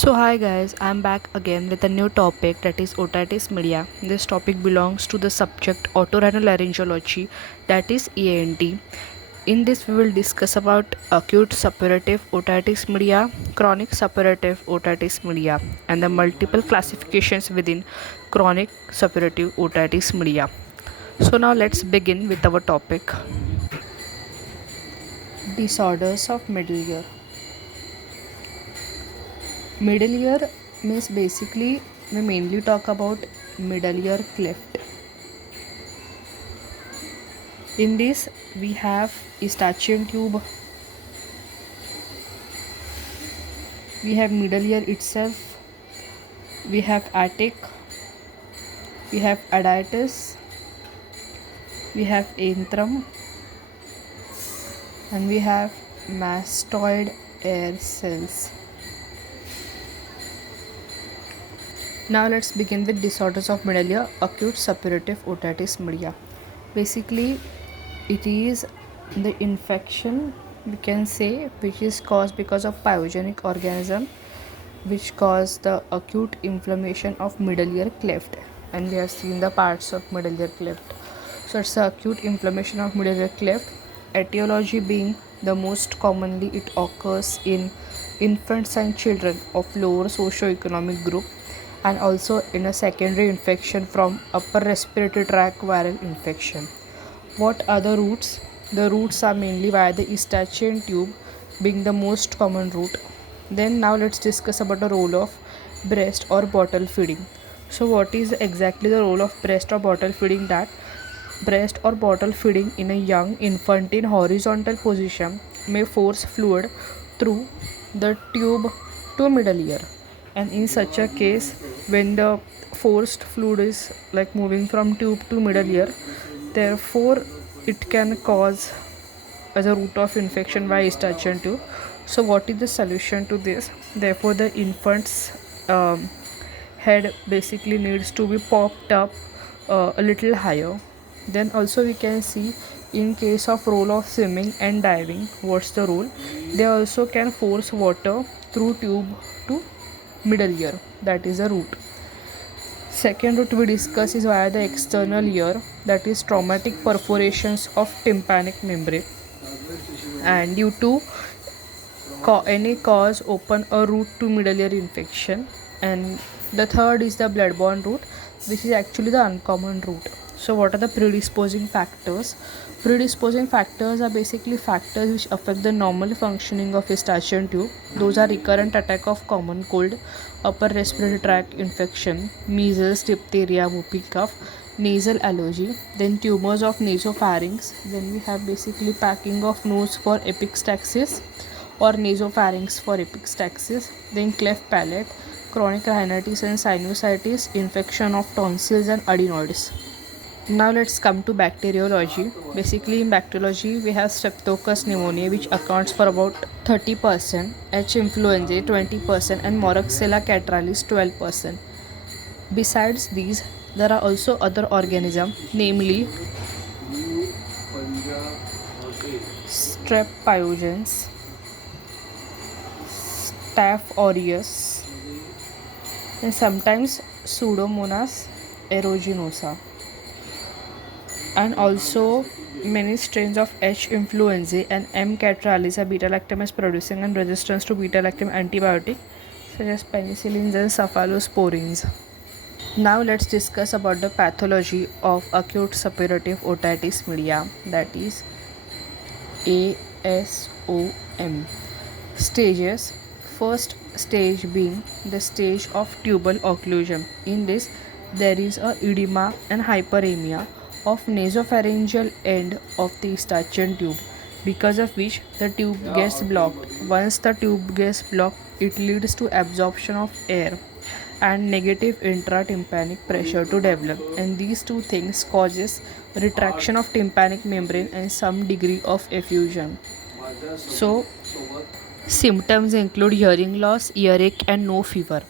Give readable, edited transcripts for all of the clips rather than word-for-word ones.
So hi guys, I'm back again with a new topic, that is otitis media. This topic belongs to the subject otorhinolaryngology, that is ENT. In this we will discuss about acute suppurative otitis media, chronic suppurative otitis media, and the multiple classifications within chronic suppurative otitis media. So now let's begin with our topic. Disorders of middle ear. Middle ear means basically we mainly talk about middle ear cleft. In this we have eustachian tube, we have middle ear itself, we have attic, we have aditis, we have antrum, and we have mastoid air cells. Now let's begin with disorders of middle ear, acute suppurative otitis media. Basically, it is the infection, we can say, which is caused because of pyogenic organism, which cause the acute inflammation of middle ear cleft, and we have seen the parts of middle ear cleft. So it's the acute inflammation of middle ear cleft. Etiology being the most commonly it occurs in infants and children of lower socio-economic group, and also in a secondary infection from upper respiratory tract viral infection. What are the routes? The routes are mainly via the eustachian tube being the most common route. Then now let's discuss about the role of breast or bottle feeding. So what is exactly the role of breast or bottle feeding? That breast or bottle feeding in a young infant in horizontal position may force fluid through the tube to middle ear, and in such a case, when the forced fluid is like moving from tube to middle ear, therefore it can cause as a route of infection by eustachian tube. So what is the solution to this? Therefore the infant's head basically needs to be popped up a little higher. Then also we can see, in case of role of swimming and diving, what's the role? They also can force water through tube to middle ear, that is a route. Second route we discuss is via the external ear, that is traumatic perforations of tympanic membrane, and due to any cause open a route to middle ear infection. And the third is the bloodborne route, which is actually the uncommon route. So what are the predisposing factors? Predisposing factors are basically factors which affect the normal functioning of eustachian tube. Those are recurrent attack of common cold, upper respiratory tract infection, measles, diphtheria, whooping cough, nasal allergy, then tumors of nasopharynx. Then we have basically packing of nose for epistaxis or nasopharynx for epistaxis, then cleft palate, chronic rhinitis and sinusitis, infection of tonsils and adenoids. Now let's come to bacteriology. Basically in bacteriology we have Streptococcus pneumoniae, which accounts for about 30%, H. influenzae 20%, and Moraxella catarrhalis 12%. Besides these, there are also other organisms, namely Strep pyogenes, Staph aureus, and sometimes Pseudomonas aeruginosa, and also many strains of H. influenzae and M. catarrhalis are beta-lactamase producing and resistance to beta-lactam antibiotic such as penicillins and cephalosporins. Now let's discuss about the pathology of acute suppurative otitis media, that is ASOM. Stages. First stage being the stage of tubal occlusion. In this there is a edema and hyperemia of nasopharyngeal end of the eustachian tube, because of which the tube gets blocked. Once the tube gets blocked, it leads to absorption of air and negative intratympanic pressure to develop, and these two things causes retraction of tympanic membrane and some degree of effusion. So symptoms include hearing loss, earache, and no fever.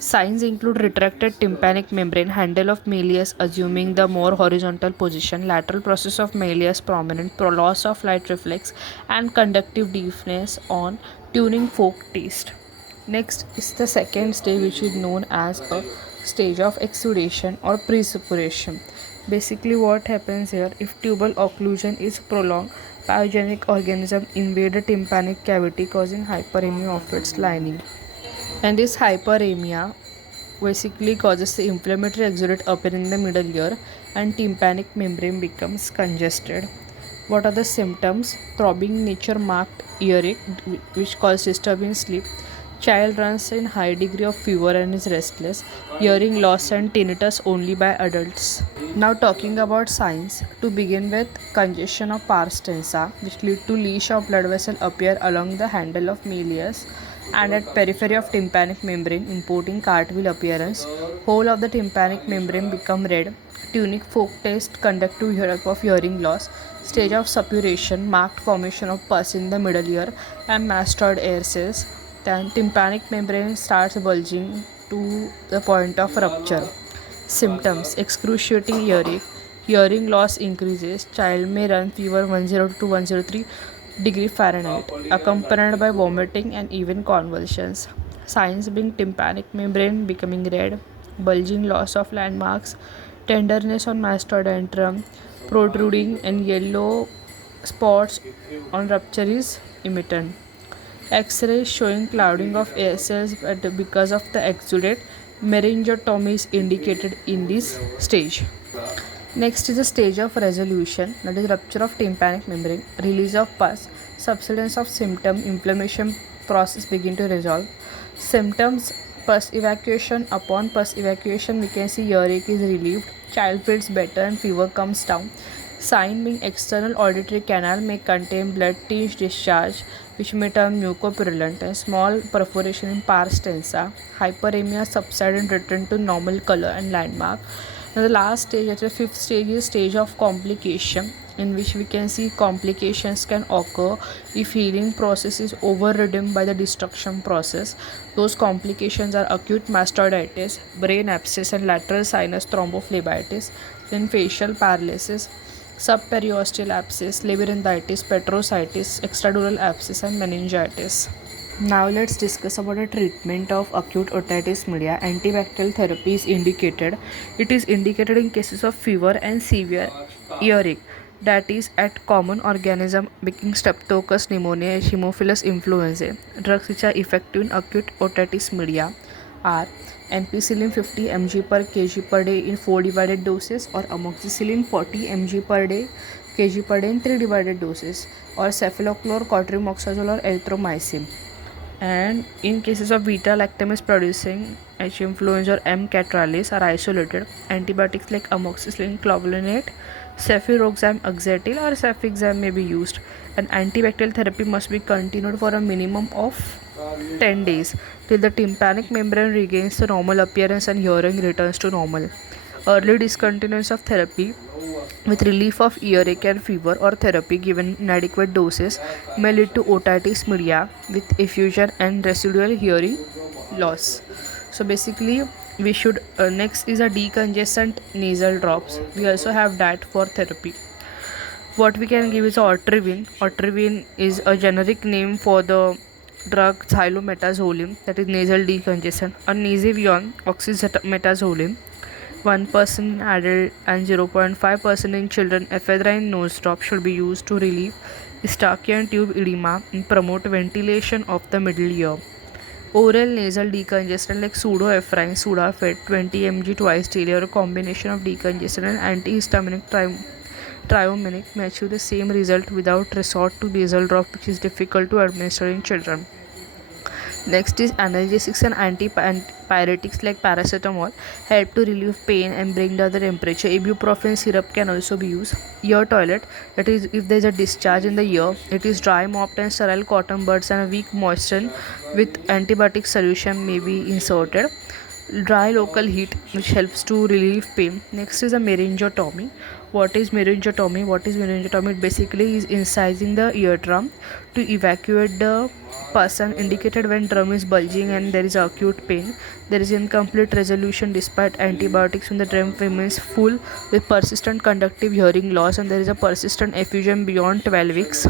Signs include retracted tympanic membrane, handle of malleus assuming the more horizontal position, lateral process of malleus prominent, loss of light reflex, and conductive deafness on tuning fork taste. Next is the second stage, which is known as a stage of exudation or pre-suppuration. Basically, what happens here, if tubal occlusion is prolonged, pyogenic organism invade the tympanic cavity, causing hyperemia of its lining. And this hyperemia basically causes the inflammatory exudate appear in the middle ear and tympanic membrane becomes congested. What are the symptoms? Throbbing nature marked earache which causes disturbing sleep. Child runs in high degree of fever and is restless. Hearing loss and tinnitus only by adults. Now talking about signs. To begin with, congestion of pars tensa which lead to leash of blood vessel appear along the handle of Melius and at periphery of tympanic membrane importing cartwheel appearance. Whole of the tympanic membrane become red. Tunic folk taste conductive of hearing loss. Stage of suppuration marked formation of pus in the middle ear and mastoid air cells. Then tympanic membrane starts bulging to the point of rupture. Symptoms: excruciating earache, hearing loss increases, child may run fever 102 to 103 degree Fahrenheit, accompanied by vomiting and even convulsions. Signs being tympanic membrane becoming red, bulging loss of landmarks, tenderness on mastoid antrum, protruding and yellow spots on rupture is imminent. X-rays showing clouding of air cells because of the exudate. Meningotomy is indicated in this stage. Next is the stage of resolution, that is rupture of tympanic membrane, release of pus, subsidence of symptom, inflammation process begin to resolve. Symptoms: pus evacuation. Upon pus evacuation, we can see earache is relieved, child feels better and fever comes down. Sign being external auditory canal may contain blood tinged discharge which may turn mucopurulent and small perforation in pars tensa. Hyperemia subside and return to normal color and landmark. Now the last stage, at the fifth stage, is stage of complication, in which we can see complications can occur if healing process is overridden by the destruction process. Those complications are acute mastoiditis, brain abscess and lateral sinus thrombophlebitis, then facial paralysis, subperiosteal abscess, labyrinthitis, petrositis, extradural abscess and meningitis. Now let's discuss about the treatment of acute otitis media. Antibacterial therapy is indicated. It is indicated in cases of fever and severe earache, that is at common organism being Streptococcus pneumoniae, Haemophilus influenzae. Drugs which are effective in acute otitis media are ampicillin 50 mg per kg per day in 4 divided doses, or amoxicillin 40 mg per day kg per day in 3 divided doses, or cephalosporin, cotrimoxazole or erythromycin. And in cases of beta lactamase producing H. influenza or M. catarrhalis are isolated. Antibiotics like amoxicillin clavulanate, cefuroxime azatil or cefixime may be used. And antibacterial therapy must be continued for a minimum of 10 days till the tympanic membrane regains the normal appearance and hearing returns to normal. Early discontinuance of therapy with relief of earache and fever or therapy given in adequate doses may lead to otitis media with effusion and residual hearing loss. So basically we should next is a decongestant nasal drops. We also have that for therapy. What we can give is otrivin. Otrivin is a generic name for the drug xylometazoline, that is nasal decongestant, or nasevion oxymetazoline. 1% in adult and 0.5% in children. Ephedrine nose drop should be used to relieve Eustachian tube edema and promote ventilation of the middle ear. Oral nasal decongestant like pseudoephedrine, Sudafed 20 mg twice daily, or a combination of decongestant and antihistaminic triamonic may achieve the same result without resort to nasal drop, which is difficult to administer in children. Next is analgesics and antipyretics like paracetamol help to relieve pain and bring down the temperature. Ibuprofen syrup can also be used. Ear toilet, that is if there is a discharge in the ear, it is dry mopped and sterile cotton buds and a weak moisten with antibiotic solution may be inserted. Dry local heat which helps to relieve pain. Next is a meningotomy. What is meningotomy? It basically is incising the eardrum to evacuate the person indicated when drum is bulging and there is acute pain. There is incomplete resolution despite antibiotics when the drum remains full with persistent conductive hearing loss, and there is a persistent effusion beyond 12 weeks.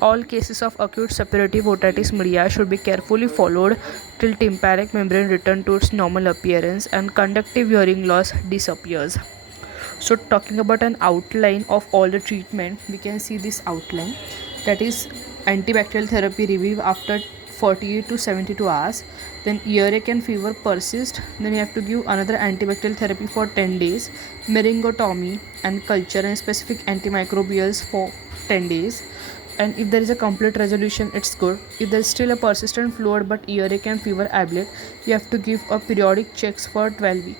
All cases of acute suppurative otitis media should be carefully followed till tympanic membrane return to its normal appearance and conductive hearing loss disappears. So talking about an outline of all the treatment, we can see this outline, that is antibacterial therapy revive after 48 to 72 hours. Then earache and fever persist, then you have to give another antibacterial therapy for 10 days, meningotomy and culture and specific antimicrobials for 10 days. And if there is a complete resolution, it's good. If there is still a persistent fluid but earache and fever ablate, you have to give a periodic checks for 12 weeks,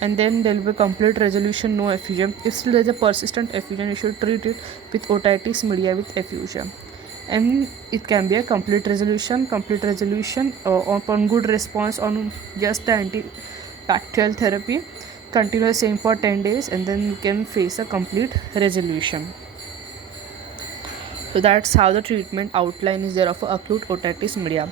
and then there will be complete resolution, no effusion. If still there is a persistent effusion, you should treat it with otitis media with effusion, and it can be a complete resolution upon good response on just the antibacterial therapy. Continue the same for 10 days and then you can face a complete resolution. So that's how the treatment outline is there of acute otitis media.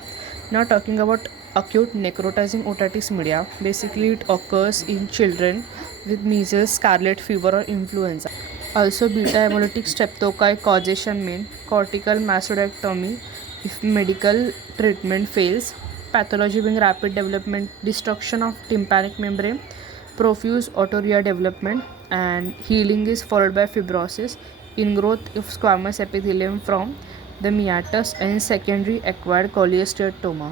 Now talking about acute necrotizing otitis media, basically it occurs in children with measles, scarlet fever or influenza. Also beta hemolytic streptococci causation mean cortical mastoidectomy if medical treatment fails. Pathology being rapid development, destruction of tympanic membrane, profuse otorrhea development, and healing is followed by fibrosis, ingrowth of squamous epithelium from the meatus, and secondary acquired cholesteatoma.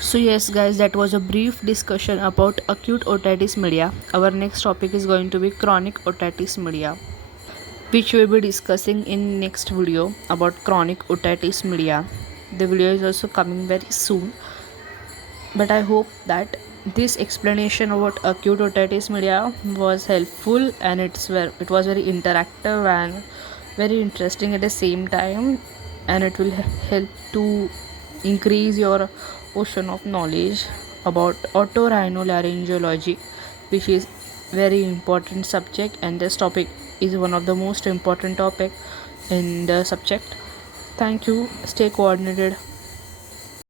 So yes guys, that was a brief discussion about acute otitis media. Our next topic is going to be chronic otitis media, which we will be discussing in next video about chronic otitis media. The video is also coming very soon, but I hope that this explanation about acute otitis media was helpful, and it was very interactive and very interesting at the same time, and it will help to increase your ocean of knowledge about otorhinolaryngology, which is very important subject, and this topic is one of the most important topic in the subject. Thank you. Stay coordinated.